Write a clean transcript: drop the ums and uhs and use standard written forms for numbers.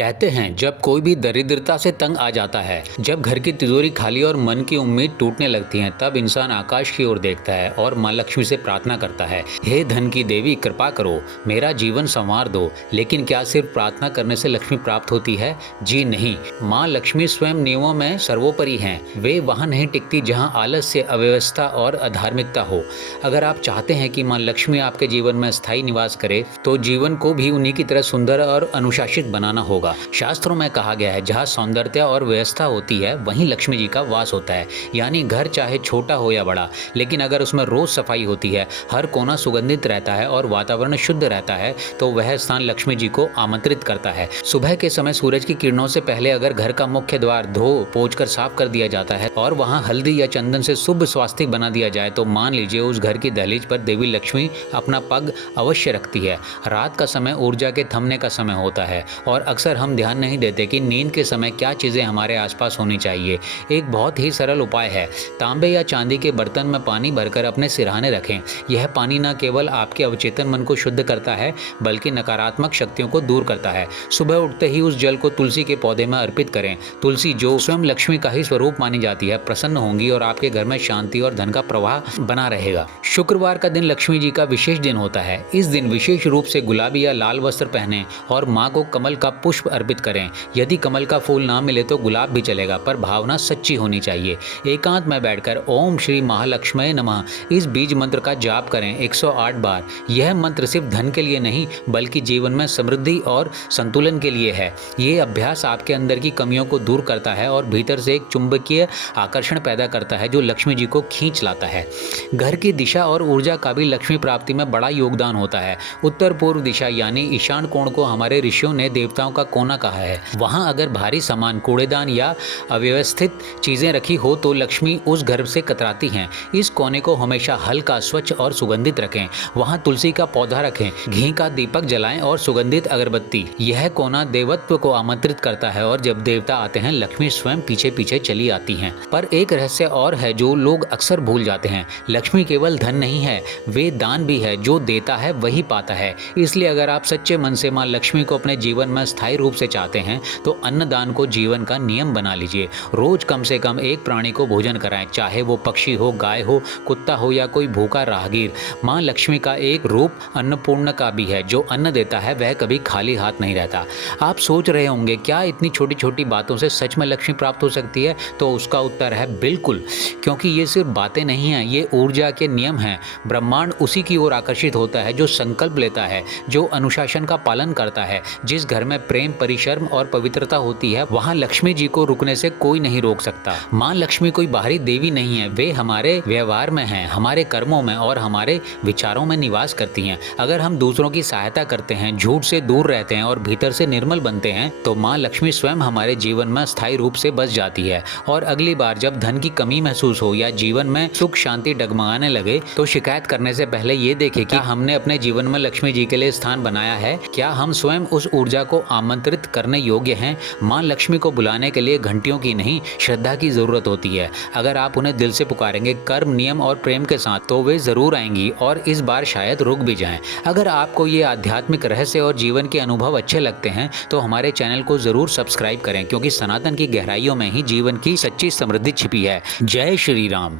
कहते हैं जब कोई भी दरिद्रता से तंग आ जाता है, जब घर की तिजोरी खाली और मन की उम्मीद टूटने लगती है, तब इंसान आकाश की ओर देखता है और माँ लक्ष्मी से प्रार्थना करता है, हे धन की देवी कृपा करो, मेरा जीवन संवार दो। लेकिन क्या सिर्फ प्रार्थना करने से लक्ष्मी प्राप्त होती है? जी नहीं। माँ लक्ष्मी स्वयं नियमों में सर्वोपरि हैं। वे वहाँ नहीं टिकती जहाँ आलस्य, अव्यवस्था और अधार्मिकता हो। अगर आप चाहते हैं कि माँ लक्ष्मी आपके जीवन में स्थायी निवास करे, तो जीवन को भी उन्हीं की तरह सुंदर और अनुशासित बनाना होगा। शास्त्रों में कहा गया है, जहाँ सौंदर्य और व्यवस्था होती है वहीं लक्ष्मी जी का वास होता है। यानी घर चाहे छोटा हो या बड़ा, लेकिन अगर उसमें रोज सफाई होती है, हर कोना सुगंधित रहता है और वातावरण शुद्ध रहता है, तो वह स्थान लक्ष्मी जी को आमंत्रित करता है। सुबह के समय सूरज की किरणों से पहले अगर घर का मुख्य द्वार धो पोंछ कर साफ कर दिया जाता है और वहाँ हल्दी या चंदन से शुभ स्वास्तिक बना दिया जाए, तो मान लीजिए उस घर की दहलीज पर देवी लक्ष्मी अपना पग अवश्य रखती है। रात का समय ऊर्जा के थमने का समय होता है और अक्सर हम ध्यान नहीं देते कि नींद के समय क्या चीज़ें हमारे आसपास होनी चाहिए। एक बहुत ही सरल उपाय है, तांबे या चांदी के बर्तन में पानी भरकर अपने सिरहाने रखें। यह पानी न केवल आपके अवचेतन मन को शुद्ध करता है, बल्कि नकारात्मक शक्तियों को दूर करता है। सुबह उठते ही उस जल को तुलसी के पौधे में अर्पित करें। तुलसी, जो स्वयं लक्ष्मी का ही स्वरूप मानी जाती है, प्रसन्न होंगी और आपके घर में शांति और धन का प्रवाह बना रहेगा। शुक्रवार का दिन लक्ष्मी जी का विशेष दिन होता है। इस दिन विशेष रूप से गुलाबी या लाल वस्त्र पहने और माँ को कमल का पुष्प अर्पित करें। यदि कमल का फूल ना मिले तो गुलाब भी चलेगा, पर भावना सच्ची होनी चाहिए। एकांत में बैठकर ओम श्री महालक्ष्मी नमः इस बीज मंत्र का जाप करें 108 बार। यह मंत्र सिर्फ धन के लिए नहीं, बल्कि जीवन में समृद्धि और संतुलन के लिए है। ये अभ्यास आपके अंदर की कमियों को दूर करता है और भीतर से एक चुंबकीय आकर्षण पैदा करता है जो लक्ष्मी जी को खींच लाता है। घर की दिशा और ऊर्जा का भी लक्ष्मी प्राप्ति में बड़ा योगदान होता है। उत्तर पूर्व दिशा यानी ईशान कोण को हमारे ऋषियों ने देवताओं का कोना कहा है। वहाँ अगर भारी सामान, कूड़ेदान या अव्यवस्थित चीजें रखी हो तो लक्ष्मी उस घर से कतराती हैं। इस कोने को हमेशा हल्का, स्वच्छ और सुगंधित रखें। वहाँ तुलसी का पौधा रखें, घी का दीपक जलाएं और सुगंधित अगरबत्ती। यह कोना देवत्व को आमंत्रित करता है और जब देवता आते हैं, लक्ष्मी स्वयं पीछे पीछे चली आती हैं। पर एक रहस्य और है जो लोग अक्सर भूल जाते हैं। लक्ष्मी केवल धन नहीं है, वे दान भी है। जो देता है वही पाता है। इसलिए अगर आप सच्चे मन से माँ लक्ष्मी को अपने जीवन में स्थायी रूप से चाहते हैं, तो अन्नदान को जीवन का नियम बना लीजिए। रोज कम से कम एक प्राणी को भोजन कराएं, चाहे वो पक्षी हो, गाय हो, कुत्ता हो या कोई भूखा राहगीर। माँ लक्ष्मी का एक रूप अन्नपूर्ण का भी है। जो अन्न देता है वह कभी खाली हाथ नहीं रहता। आप सोच रहे होंगे, क्या इतनी छोटी छोटी बातों से सच में लक्ष्मी प्राप्त हो सकती है? तो उसका उत्तर है बिल्कुल, क्योंकि ये सिर्फ बातें नहीं हैं, ये ऊर्जा के नियम हैं। ब्रह्मांड उसी की ओर आकर्षित होता है जो संकल्प लेता है, जो अनुशासन का पालन करता है। जिस घर में प्रेम, परिश्रम और पवित्रता होती है, वहाँ लक्ष्मी जी को रुकने से कोई नहीं रोक सकता। माँ लक्ष्मी कोई बाहरी देवी नहीं है, वे हमारे व्यवहार में हैं, हमारे कर्मों में और हमारे विचारों में निवास करती हैं। अगर हम दूसरों की सहायता करते हैं, झूठ से दूर रहते हैं और भीतर से निर्मल बनते हैं, तो माँ लक्ष्मी स्वयं हमारे जीवन में स्थायी रूप से बस जाती है। और अगली बार जब धन की कमी महसूस हो या जीवन में सुख शांति डगमगाने लगे, तो शिकायत करने से पहले ये देखें कि हमने अपने जीवन में लक्ष्मी जी के लिए स्थान बनाया है। क्या हम स्वयं उस ऊर्जा को आमंत्रित करने योग्य हैं? माँ लक्ष्मी को बुलाने के लिए घंटियों की नहीं, श्रद्धा की जरूरत होती है। अगर आप उन्हें दिल से पुकारेंगे, कर्म, नियम और प्रेम के साथ, तो वे जरूर आएंगी और इस बार शायद रुक भी जाएं। अगर आपको ये आध्यात्मिक रहस्य और जीवन के अनुभव अच्छे लगते हैं, तो हमारे चैनल को जरूर सब्सक्राइब करें, क्योंकि सनातन की गहराइयों में ही जीवन की सच्ची समृद्धि छिपी है। जय श्री राम।